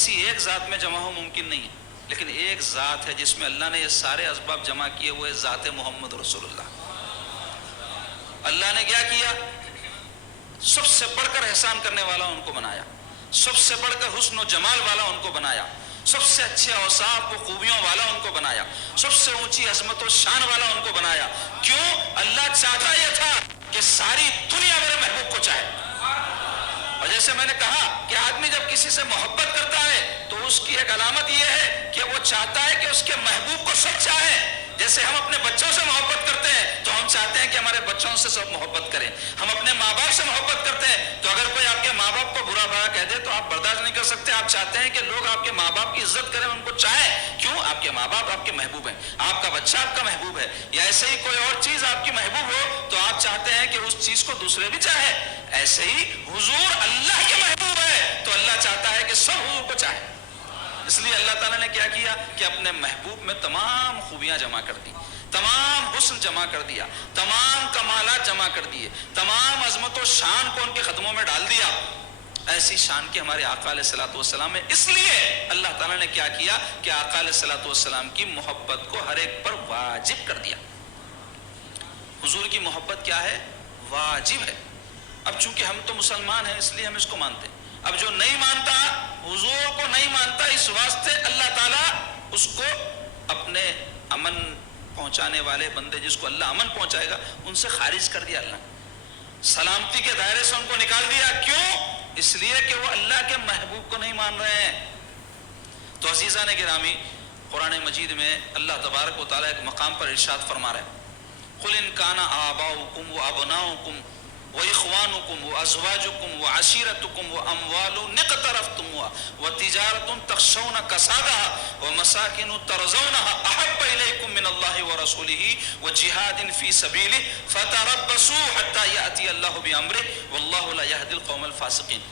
کسی ایک ذات میں جمع ہو ممکن نہیں ہے، لیکن ایک ذات ہے جس میں اللہ نے یہ سارے اسباب جمع کیے، وہ ہے ذات محمد رسول اللہ۔ اللہ نے کیا کیا؟ سب سے بڑھ کر احسان کرنے والا ان کو بنایا، سب سے بڑھ کر حسن و جمال والا ان کو بنایا، سب سے اچھے اوصاف و خوبیوں والا ان کو بنایا، سب سے اونچی عظمت و شان والا ان کو بنایا۔ کیوں؟ اللہ چاہتا یہ تھا کہ ساری دنیا میرے محبوب کو چاہے۔ اور جیسے میں نے کہا کہ آدمی جب کسی سے محبت کرتا ہے تو اس کی ایک علامت یہ ہے کہ وہ چاہتا ہے کہ اس کے محبوب کو سب چاہیں۔ جیسے ہم اپنے بچوں سے محبت کرتے ہیں تو ہم چاہتے ہیں کہ ہمارے بچوں سے سب محبت کریں، ہم اپنے ماں باپ سے محبت کرتے ہیں تو اگر کوئی آپ کے ماں باپ کو برا بھلا کہہ دے تو آپ برداشت نہیں کر سکتے، آپ چاہتے ہیں کہ لوگ آپ کے ماں باپ کی عزت کریں، ان کو چاہیں۔ کیوں؟ آپ کے ماں باپ آپ کے محبوب ہیں، آپ کا بچہ آپ کا محبوب ہے، یا ایسے ہی کوئی اور چیز آپ کی محبوب ہو تو آپ چاہتے ہیں کہ اس چیز کو دوسرے بھی چاہیں۔ ایسے ہی حضور اللہ کے محبوب ہے تو اللہ چاہتا ہے کہ سب حضور کو چاہیں۔ اس لیے اللہ تعالیٰ نے کیا کیا کہ اپنے محبوب میں تمام خوبیاں جمع کر دی، تمام حسن جمع کر دیا، تمام کمالات جمع کر دیے، تمام عظمت و شان کو ان کے قدموں میں ڈال دیا۔ ایسی شان کے ہمارے آقا علیہ الصلوۃ والسلام ہے، اس لیے اللہ تعالیٰ نے کیا کیا کہ آقا علیہ الصلوۃ والسلام کی محبت کو ہر ایک پر واجب کر دیا۔ حضور کی محبت کیا ہے؟ واجب ہے۔ اب چونکہ ہم تو مسلمان ہیں اس لیے ہم اس کو مانتے ہیں، اب جو نہیں مانتا، حضور کو نہیں مانتا، اس واسطے اللہ تعالیٰ اس کو اپنے امن پہنچانے والے بندے جس کو اللہ امن پہنچائے گا ان سے خارج کر دیا، اللہ سلامتی کے دائرے سے ان کو نکال دیا۔ کیوں؟ اس لیے کہ وہ اللہ کے محبوب کو نہیں مان رہے ہیں۔ تو عزیزان گرامی، قرآن مجید میں اللہ تبارک و تعالیٰ ایک مقام پر ارشاد فرما رہے ہیں، قُلْ إِنْ كَانَ آبَاؤُكُمْ وَأَبْنَاؤُكُمْ وَإِخْوَانُكُمْ وَأَزْوَاجُكُمْ وَعَشِيرَتُكُمْ وَأَمْوَالٌ اقْتَرَفْتُمُوهَا وَتِجَارَةٌ تَخْشَوْنَ كَسَادَهَا وَمَسَاكِنُ تَرْضَوْنَهَا أَحَبَّ إِلَيْكُم مِّنَ اللَّهِ وَرَسُولِهِ وَجِهَادٍ فِي سَبِيلِهِ فَتَرَبَّصُوا حَتَّىٰ يَأْتِيَ اللَّهُ بِأَمْرِهِ وَاللَّهُ لَا يَهْدِي الْقَوْمَ الْفَاسِقِينَ۔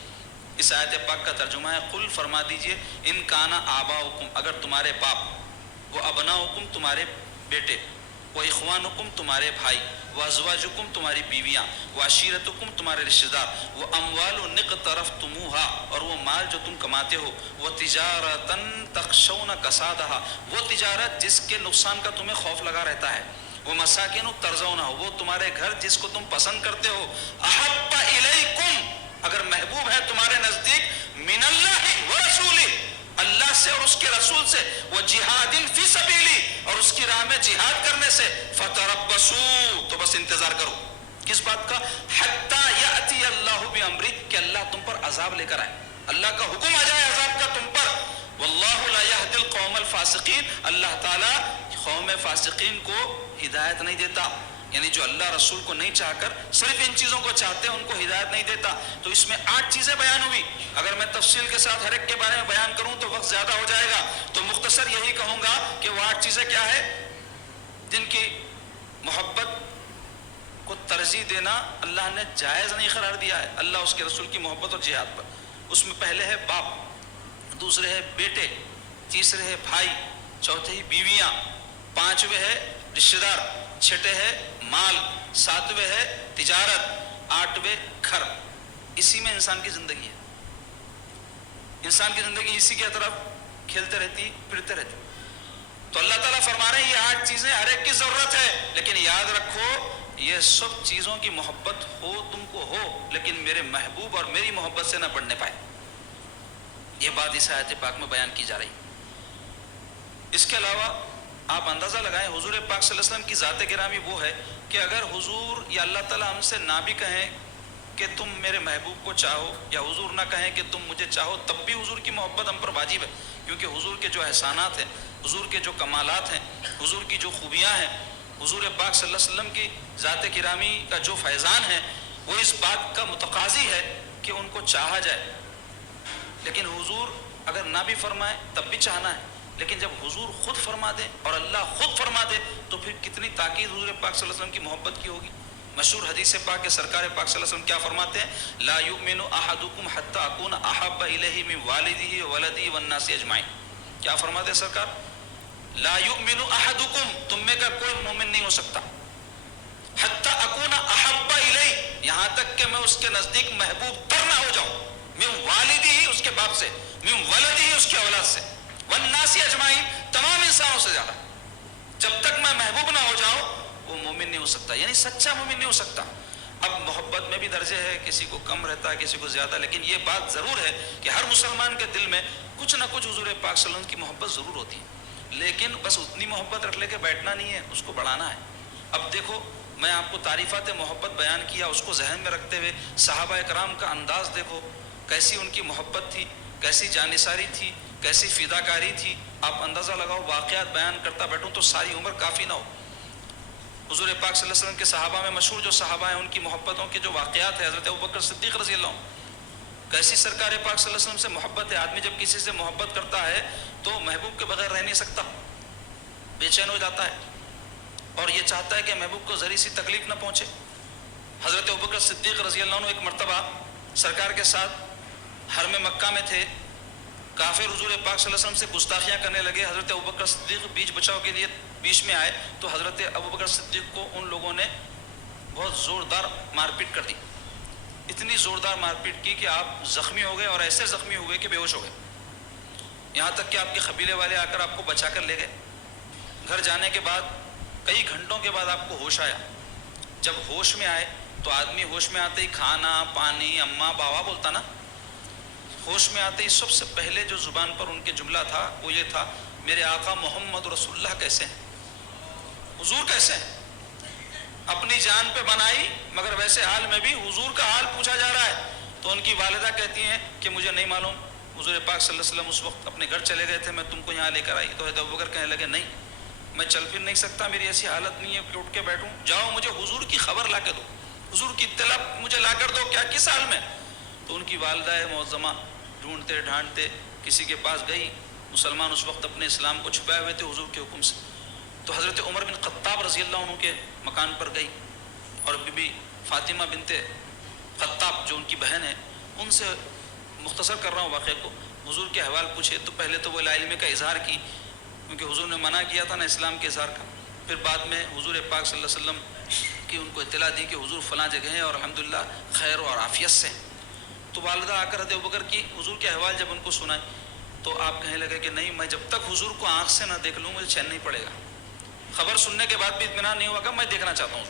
اس آیت پاک کا ترجمہ ہے، قل فرما دیجئے، ان کانا آباؤکم، اگر تمہارے باپ، وہ ابناؤکم تمہارے بیٹے، وہ اخوانکم تمہارے بھائی، وہ ازواجکم تمہاری بیویاں، وہ عشیرتکم تمہارے رشتہ دار، وہ اموال اقترفتموها اور وہ مال جو تم کماتے ہو، وہ تجارتن تخشون کسادہا وہ تجارت جس کے نقصان کا تمہیں خوف لگا رہتا ہے، وہ مساکن ترضونہا وہ تمہارے گھر جس کو تم پسند کرتے ہو، احب الیکم اگر محبوب ہے تمہارے نزدیک، من اللہ ورسولہ اللہ سے اور اس کے رسول سے، وہ جہاد فی سبیلی اور اس کی راہ میں جہاد کرنے سے، فتربصوا تو بس انتظار کرو، کس بات کا؟ حتی یأتی اللہ بامرہ کہ اللہ تم پر عذاب لے کر آئے، اللہ کا حکم آ جائے عذاب کا تم پر۔ واللہ لا یہدی القوم الفاسقین اللہ تعالیٰ قوم فاسقین کو ہدایت نہیں دیتا، یعنی جو اللہ رسول کو نہیں چاہ کر صرف ان چیزوں کو چاہتے ہیں ان کو ہدایت نہیں دیتا۔ تو اس میں 8 چیزیں بیان ہوئی، اگر میں تفصیل کے ساتھ ہر ایک کے بارے میں بیان کروں تو وقت زیادہ ہو جائے گا، تو مختصر یہی کہوں گا کہ وہ 8 چیزیں کیا ہے جن کی محبت کو ترجیح دینا اللہ نے جائز نہیں قرار دیا ہے، اللہ اس کے رسول کی محبت اور جہاد پر۔ اس میں پہلے ہے باپ، دوسرے ہے بیٹے، تیسرے ہے بھائی، چوتھے ہی بیویاں، پانچویں ہے رشتہ دار، چھٹے ہے مال، ساتویں ہے تجارت، آٹھویں گھر۔ اسی میں انسان کی زندگی ہے، انسان کی زندگی اسی کی طرف کھیلتے رہتی پھرتے رہتی۔ تو اللہ تعالیٰ فرما رہے ہیں یہ 8 چیزیں ہر ایک کی ضرورت ہے، لیکن یاد رکھو یہ سب چیزوں کی محبت ہو تم کو ہو، لیکن میرے محبوب اور میری محبت سے نہ بڑھنے پائے، یہ بات اس آیت پاک میں بیان کی جا رہی۔ اس کے علاوہ آپ اندازہ لگائیں حضور پاک صلی اللہ علیہ وسلم کی ذات گرامی وہ ہے کہ اگر حضور یا اللہ تعالیٰ ہم سے نہ بھی کہیں کہ تم میرے محبوب کو چاہو، یا حضور نہ کہیں کہ تم مجھے چاہو، تب بھی حضور کی محبت ہم پر واجب ہے، کیونکہ حضور کے جو احسانات ہیں، حضور کے جو کمالات ہیں، حضور کی جو خوبیاں ہیں، حضور پاک صلی اللہ علیہ وسلم کی ذات گرامی کا جو فیضان ہے وہ اس بات کا متقاضی ہے کہ ان کو چاہا جائے۔ لیکن حضور اگر نہ بھی فرمائے تب بھی چاہنا ہے، لیکن جب حضور خود فرما دے اور اللہ خود فرما دے تو پھر کتنی تاکید حضور پاک صلی اللہ علیہ وسلم کی محبت کی ہوگی۔ مشہور حدیث پاک کے سرکار پاک صلی اللہ علیہ وسلم کیا فرماتے ہیں؟ لا یؤمن احدکم حتی اکون احب الیہ من والدہ وولدہ والناس اجمعین۔ کیا فرماتے ہیں سرکار؟ لا یؤمن احدکم تم میں کا کوئی مومن نہیں ہو سکتا، حتی اکون احب الیہ یہاں تک کہ میں اس کے نزدیک محبوب تر نہ ہو جاؤں، من والدی ہی اس کے باپ سے، من ولدی ہی اس کے اولاد سے، والناس اجمعین تمام انسانوں سے زیادہ. جب تک میں محبوب نہ ہو جاؤں وہ مومن نہیں ہو سکتا، یعنی سچا مومن نہیں ہو سکتا. اب محبت میں بھی درجے ہے، کسی کو کم رہتا ہے کسی کو زیادہ، لیکن یہ بات ضرور ہے کہ ہر مسلمان کے دل میں کچھ نہ کچھ حضور پاک صلی اللہ علیہ وسلم کی محبت ضرور ہوتی ہے، لیکن بس اتنی محبت رکھ لے کے بیٹھنا نہیں ہے، اس کو بڑھانا ہے. اب دیکھو میں آپ کو تعریفات محبت بیان کیا، اس کو ذہن میں رکھتے ہوئے صحابہ کرام کا انداز دیکھو، کیسی ان کی محبت تھی، کیسی جانثاری تھی، کیسی فداکاری تھی. آپ اندازہ لگاؤ، واقعات بیان کرتا بیٹھوں تو ساری عمر کافی نہ ہو. حضور پاک صلی اللہ علیہ وسلم کے صحابہ میں مشہور جو صحابہ ہیں ان کی محبتوں کے جو واقعات ہیں، حضرت ابوبکر صدیق رضی اللہ عنہ، کیسی سرکار پاک صلی اللہ علیہ وسلم سے محبت ہے. آدمی جب کسی سے محبت کرتا ہے تو محبوب کے بغیر رہ نہیں سکتا، بے چین ہو جاتا ہے اور یہ چاہتا ہے کہ محبوب کو ذری سی تکلیف نہ پہنچے. حضرت ابوبکر صدیق رضی اللہ عنہ ایک مرتبہ سرکار کے ساتھ حرم مکہ میں تھے، کافر حضور پاک صلی اللہ علیہ وسلم سے گستاخیاں کرنے لگے. حضرت ابوبکر صدیق بیچ بچاؤ کے لیے بیچ میں آئے تو حضرت ابوبکر صدیق کو ان لوگوں نے بہت زوردار مار پیٹ کر دی. اتنی زوردار مار پیٹ کی کہ آپ زخمی ہو گئے اور ایسے زخمی ہوئے کہ بے ہوش ہو گئے. یہاں تک کہ آپ کے قبیلے والے آ کر آپ کو بچا کر لے گئے. گھر جانے کے بعد کئی گھنٹوں کے بعد آپ کو ہوش آیا. جب ہوش میں آئے تو آدمی ہوش میں آتے ہی کھانا پانی اماں بابا بولتا نا. ہوش میں آتے ہی سب سے پہلے جو زبان پر ان کے جملہ تھا وہ یہ تھا، میرے آقا محمد رسول اللہ کیسے ہیں، حضور کیسے ہیں. اپنی جان پہ بنائی مگر ویسے حال میں بھی حضور کا حال پوچھا جا رہا ہے. تو ان کی والدہ کہتی ہیں کہ مجھے نہیں معلوم، حضور پاک صلی اللہ علیہ وسلم اس وقت اپنے گھر چلے گئے تھے، میں تم کو یہاں لے کر آئی. تو حضرت ابوبکر کہنے لگے نہیں، میں چل پھر نہیں سکتا، میری ایسی حالت نہیں ہے کہ اٹھ کے بیٹھوں، جاؤ مجھے حضور کی خبر لا کے دو، حضور کی اطلاع مجھے لا کر دو، کیا کس حال میں. تو ان کی والدہ معظمہ ڈھونڈتے ڈھانڈتے کسی کے پاس گئی. مسلمان اس وقت اپنے اسلام کو چھپائے ہوئے تھے حضور کے حکم سے. تو حضرت عمر بن خطاب رضی اللہ عنہ کے مکان پر گئی اور بی بی فاطمہ بنت خطاب جو ان کی بہن ہے ان سے مختصر کر رہا ہوں واقعے کو، حضور کے احوال پوچھے. تو پہلے تو وہ لا علمی کا اظہار کی کیونکہ حضور نے منع کیا تھا نا اسلام کے اظہار کا. پھر بعد میں حضور پاک صلی اللہ علیہ وسلم کی ان کو اطلاع دی کہ حضور فلاں جگہ ہیں اور الحمدللہ خیر و عافیت سے. تو والدہ آ کر حضرت ابوبکر کی حضور کے احوال جب ان کو سنائے تو آپ کہنے لگے کہ نہیں، میں جب تک حضور کو آنکھ سے نہ دیکھ لوں مجھے چین نہیں پڑے گا. خبر سننے کے بعد بھی اطمینان نہیں ہوگا، میں دیکھنا چاہتا ہوں.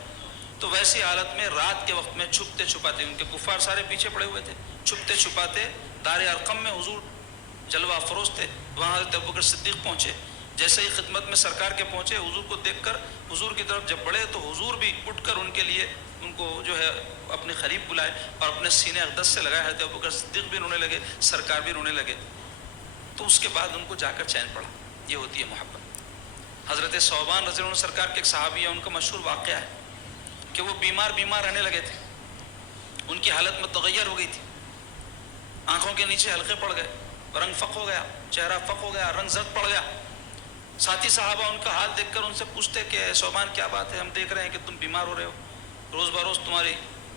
تو ویسی حالت میں رات کے وقت میں چھپتے چھپاتے، ان کے کفار سارے پیچھے پڑے ہوئے تھے، چھپتے چھپاتے دار ارقم میں حضور جلوہ افروز تھے، وہاں حضرت ابوبکر صدیق پہنچے. جیسے ہی خدمت میں سرکار کے پہنچے، حضور کو دیکھ کر حضور کی طرف جب بڑھے تو حضور بھی اٹھ کر ان کے لیے ان کو جو ہے اپنے قریب بلائے اور اپنے سینے اقدس سے لگائے. حضرت ابوبکر صدیق بھی رونے لگے، سرکار بھی رونے لگے. تو اس کے بعد ان کو جا کر چین پڑا. یہ ہوتی ہے محبت. حضرت ثوبان رضی اللہ عنہ سرکار کے ایک صحابی ہیں، ان کا مشہور واقعہ ہے کہ وہ بیمار رہنے لگے تھے. ان کی حالت میں تغیر ہو گئی تھی، آنکھوں کے نیچے حلقے پڑ گئے، رنگ فق ہو گیا، چہرہ فق ہو گیا، رنگ زرد پڑ گیا. ساتھی صحابہ ان کا حال دیکھ کر ان سے پوچھتے کہ ثوبان کیا بات ہے، ہم دیکھ رہے ہیں کہ تم بیمار ہو رہے ہو، روز بروز تمہاری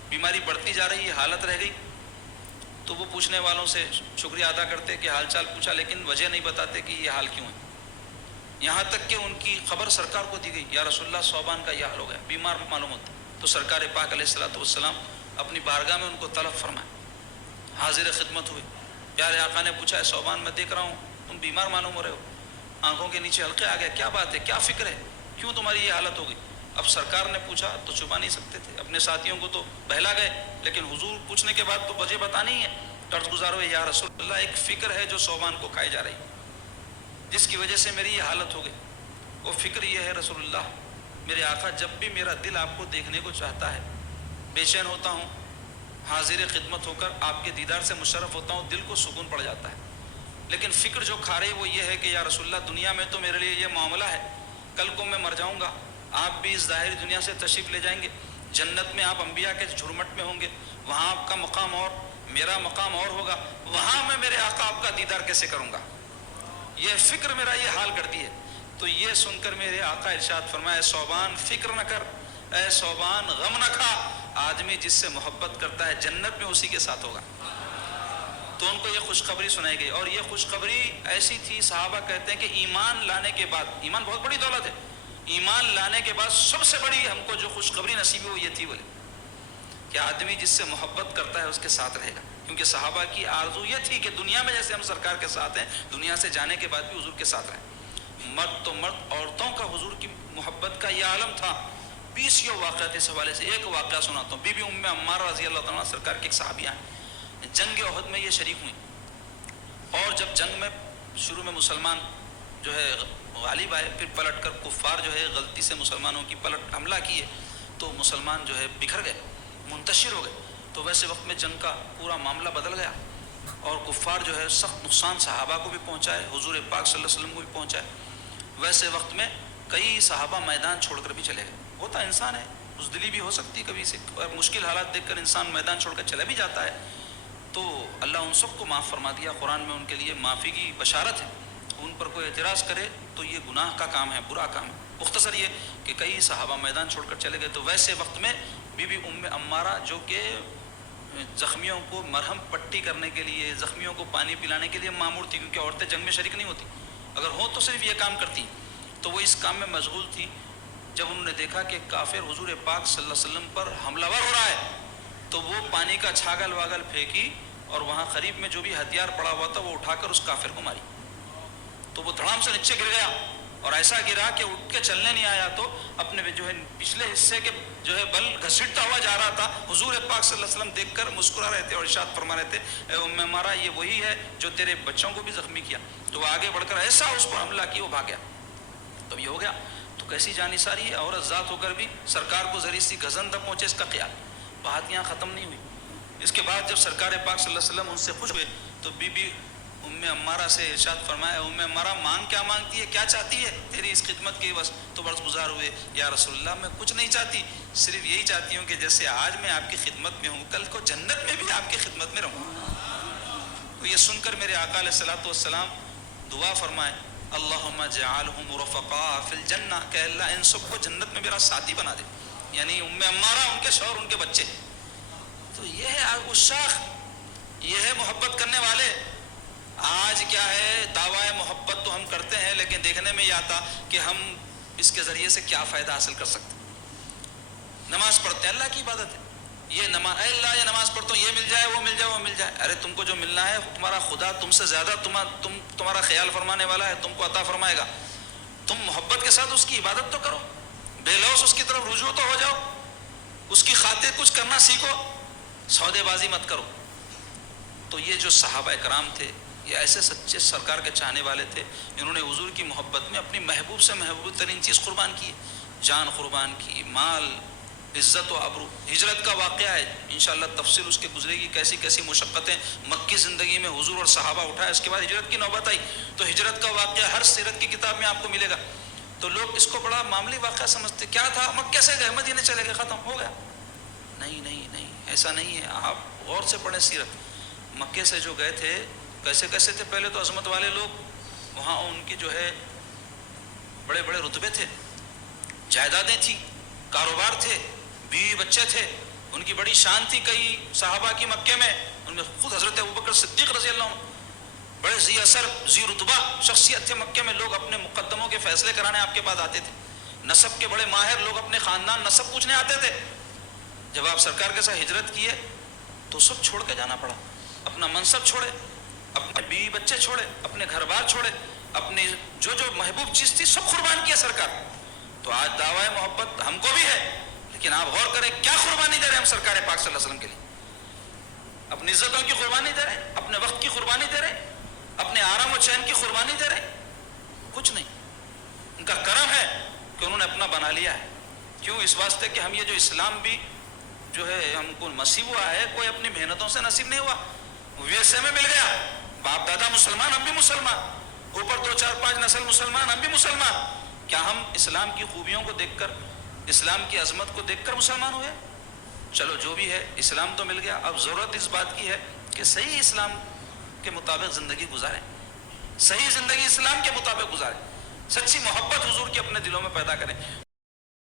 بیماری بڑھتی جا رہی ہے، حالت رہ گئی. تو وہ پوچھنے والوں سے شکریہ ادا کرتے کہ حال چال پوچھا، لیکن وجہ نہیں بتاتے کہ یہ حال کیوں ہے. یہاں تک کہ ان کی خبر سرکار کو دی گئی، یا رسول اللہ ثوبان کا یہ حال ہو گیا، بیمار معلوم ہوتا. تو سرکار پاک علیہ الصلوۃ والسلام اپنی بارگاہ میں ان کو طلب فرمائے، حاضر خدمت ہوئے. پیارے آقا نے پوچھا ہے ثوبان، میں دیکھ رہا ہوں تم بیمار معلوم ہو رہے ہو، آنکھوں کے نیچے حلقے آ گئے، کیا بات ہے، کیا فکر ہے، کیوں تمہاری یہ حالت ہو گئی. اب سرکار نے پوچھا تو چھپا نہیں سکتے تھے، اپنے ساتھیوں کو تو بہلا گئے، لیکن حضور پوچھنے کے بعد تو وجہ بتانی ہے. قرض گزار ہوئے، یا رسول اللہ ایک فکر ہے جو ثوبان کو کھائی جا رہی، جس کی وجہ سے میری یہ حالت ہو گئی. وہ فکر یہ ہے رسول اللہ، میرے آقا جب بھی میرا دل آپ کو دیکھنے کو چاہتا ہے بے چین ہوتا ہوں، حاضر خدمت ہو کر آپ کے دیدار سے مشرف ہوتا ہوں، دل کو سکون پڑ جاتا ہے. لیکن فکر جو کھا رہی وہ یہ ہے کہ یا رسول اللہ دنیا میں تو میرے لیے یہ معاملہ ہے، کل کو میں مر جاؤں گا، آپ بھی اس ظاہری دنیا سے تشریف لے جائیں گے، جنت میں آپ انبیاء کے جھرمٹ میں ہوں گے، وہاں آپ کا مقام اور میرا مقام اور ہوگا، وہاں میں میرے آقا آپ کا دیدار کیسے کروں گا. یہ فکر میرا یہ حال کرتی ہے. تو یہ سن کر میرے آقا ارشاد فرمائے، ثوبان فکر نہ کر، اے ثوبان غم نہ کھا، آدمی جس سے محبت کرتا ہے جنت میں اسی کے ساتھ ہوگا. تو ان کو یہ خوشخبری سنائی گئی، اور یہ خوشخبری ایسی تھی، صحابہ کہتے ہیں کہ ایمان لانے کے بعد، ایمان بہت بڑی دولت ہے، ایمان لانے کے بعد سب سے بڑی ہم کو جو خوشخبری نصیب ہوئی وہ یہ تھی، بولے کہ آدمی جس سے محبت کرتا ہے اس کے ساتھ رہے گا. کیونکہ صحابہ کی آرزو یہ تھی کہ دنیا میں جیسے ہم سرکار کے ساتھ ہیں دنیا سے جانے کے بعد بھی حضور کے ساتھ رہیں۔ مرد تو مرد، عورتوں کا حضور کی محبت کا یہ عالم تھا۔ 20 واقعہ تھے اس حوالے سے، ایک واقعہ سناتا ہوں۔ بی بی ام عمارہ رضی اللہ تعالیٰ سرکار کی ایک صحابیہ ہیں، جنگ احد میں یہ شریک ہوئیں، اور جب جنگ میں شروع میں مسلمان جو ہے غالب آئے، پھر پلٹ کر کفار جو ہے غلطی سے مسلمانوں کی پلٹ حملہ کیے، تو مسلمان جو ہے بکھر گئے، منتشر ہو گئے۔ تو ویسے وقت میں جنگ کا پورا معاملہ بدل گیا، اور کفار جو ہے سخت نقصان صحابہ کو بھی پہنچائے، حضور پاک صلی اللہ علیہ وسلم کو بھی پہنچائے۔ ویسے وقت میں کئی صحابہ میدان چھوڑ کر بھی چلے گئے۔ ہوتا انسان ہے، بزدلی بھی ہو سکتی ہے کبھی سے، اور مشکل حالات دیکھ کر انسان میدان چھوڑ کر چلا بھی جاتا ہے۔ تو اللہ ان سب کو معاف فرما دیا، قرآن میں ان کے لیے معافی کی بشارت ہے۔ ان پر کوئی اعتراض کرے تو یہ گناہ کا کام ہے، برا کام ہے۔ مختصر یہ کہ کئی صحابہ میدان چھوڑ کر چلے گئے۔ تو ویسے وقت میں بی بی ام عمارہ جو کہ زخمیوں کو مرہم پٹی کرنے کے لیے، زخمیوں کو پانی پلانے کے لیے مامور تھی، کیونکہ عورتیں جنگ میں شریک نہیں ہوتی، اگر ہوں تو صرف یہ کام کرتی، تو وہ اس کام میں مشغول تھی۔ جب انہوں نے دیکھا کہ کافر حضور پاک صلی اللہ علیہ وسلم پر حملہ ور ہو رہا ہے، تو وہ پانی کا چھاگل واگل پھینکی، اور وہاں قریب میں جو بھی ہتھیار پڑا ہوا تھا وہ اٹھا کر اس کافر کو ماری۔ تو وہ دھڑام سے نیچے گر گیا، اور ایسا گرا کہ اٹھ کے چلنے نہیں آیا، تو اپنے جو ہے پچھلے حصے کے جو ہے بل گھسیٹتا ہوا جا رہا تھا۔ حضور پاک صلی اللہ علیہ وسلم دیکھ کر مسکرا رہے تھے اور ارشاد فرما رہے تھے، اے ام عمارہ، یہ وہی ہے جو تیرے بچوں کو بھی زخمی کیا۔ تو وہ آگے بڑھ کر ایسا اس پر حملہ کیا، وہ بھاگ گیا۔ تب یہ ہو گیا، تو کیسی جانثاری ہے، عورت ذات ہو کر بھی سرکار کو ذری سی گزن تک پہنچے، اس کا خیال۔ بات یہاں ختم نہیں ہوئی۔ اس کے بعد جب سرکار پاک صلی اللہ علیہ وسلم ان سے خوش ہوئے، تو بی بی ام عمارہ سے ارشاد فرمایا، ام عمارہ مانگ کیا مانگتی ہے، کیا چاہتی ہے تیری اس خدمت کی؟ بس تو برس گزار ہوئے، یا رسول اللہ میں کچھ نہیں چاہتی، صرف یہی چاہتی ہوں کہ جیسے آج میں آپ کی خدمت میں ہوں، کل کو جنت میں بھی آپ کی خدمت میں رہوں۔ تو یہ سن کر میرے آقا علیہ الصلوۃ والسلام دعا فرمائے، اللہم اجعلہم رفقاء فی الجنہ، کہ اللہ ان سب کو جنت میں میرا ساتھی بنا دے، یعنی ام عمارہ، ان کے شوہر، ان کے بچے۔ تو یہ ہے عشاق، یہ ہے محبت کرنے والے۔ آج کیا ہے، دعویٰ محبت تو ہم کرتے ہیں، لیکن دیکھنے میں یہ آتا کہ ہم اس کے ذریعے سے کیا فائدہ حاصل کر سکتے ہیں۔ نماز پڑھتے ہیں، اللہ کی عبادت ہے، یہ نماز، اے اللہ یہ نماز پڑھتا ہوں، یہ مل جائے، وہ مل جائے، وہ مل جائے۔ ارے تم کو جو ملنا ہے، تمہارا خدا تم سے زیادہ تمہارا خیال فرمانے والا ہے، تم کو عطا فرمائے گا۔ تم محبت کے ساتھ اس کی عبادت تو کرو، بے لوث اس کی طرف رجوع تو ہو جاؤ، اس کی خاطر کچھ کرنا سیکھو، سودے بازی مت کرو۔ تو یہ جو صحابہ کرام تھے، یہ ایسے سچے سرکار کے چاہنے والے تھے، انہوں نے حضور کی محبت میں اپنی محبوب سے محبوب ترین چیز قربان کی، جان قربان کی، مال، عزت و آبرو۔ ہجرت کا واقعہ ہے، انشاءاللہ تفصیل اس کے گزرے گی، کیسی کیسی مشقتیں مکی زندگی میں حضور اور صحابہ اٹھائے۔ اس کے بعد ہجرت کی نوبت آئی، تو ہجرت کا واقعہ ہر سیرت کی کتاب میں آپ کو ملے گا۔ تو لوگ اس کو بڑا معمولی واقعہ سمجھتے، کیا تھا، مکے سے گئے، مدینے چلے گئے، ختم ہو گیا۔ نہیں نہیں نہیں، ایسا نہیں ہے، آپ غور سے پڑھیں سیرت۔ مکے سے جو گئے تھے، کیسے کیسے تھے، پہلے تو عظمت والے لوگ، وہاں ان کی جو ہے بڑے بڑے رتبے تھے، جائیدادیں تھیں، کاروبار تھے، بیوی بچے تھے، ان کی بڑی شان تھی۔ کئی صحابہ کی مکے میں، ان میں خود حضرت ابوبکر صدیق رضی اللہ عنہ بڑے ذی اثر، ذی رتبہ شخصیت تھے مکے میں۔ لوگ اپنے مقدموں کے فیصلے کرانے آپ کے پاس آتے تھے، نسب کے بڑے ماہر لوگ اپنے خاندان نسب پوچھنے آتے تھے۔ جب آپ سرکار کے ساتھ ہجرت کیے تو سب چھوڑ کے جانا پڑا، اپنا منصب چھوڑے، اپنے بیوی بچے چھوڑے، اپنے گھر بار چھوڑے، اپنی جو محبوب چیز تھی سب قربان کیا سرکار۔ تو آج دعویٰ محبت ہم کو بھی ہے، لیکن آپ غور کریں کیا قربانی دے رہے ہیں ہم سرکار پاک صلی اللہ علیہ وسلم کے لیے۔ اپنی عزتوں کی قربانی دے رہے ہیں، اپنے وقت کی قربانی دے رہے ہیں، اپنے آرام و چین کی قربانی دے رہے ہیں، کچھ نہیں۔ ان کا کرم ہے کہ انہوں نے اپنا بنا لیا ہے۔ کیوں؟ اس واسطے کہ ہم یہ جو اسلام بھی جو ہے ہم کو نصیب ہوا ہے، کوئی اپنی محنتوں سے نصیب نہیں ہوا، ویسے میں مل گیا۔ باپ دادا مسلمان، ہم بھی مسلمان، اوپر 2 4 5 نسل مسلمان، ہم بھی مسلمان۔ کیا ہم اسلام کی خوبیوں کو دیکھ کر، اسلام کی عظمت کو دیکھ کر مسلمان ہوئے؟ چلو جو بھی ہے، اسلام تو مل گیا، اب ضرورت اس بات کی ہے کہ صحیح اسلام کے مطابق زندگی گزاریں، صحیح زندگی اسلام کے مطابق گزاریں، سچی محبت حضور کی اپنے دلوں میں پیدا کریں۔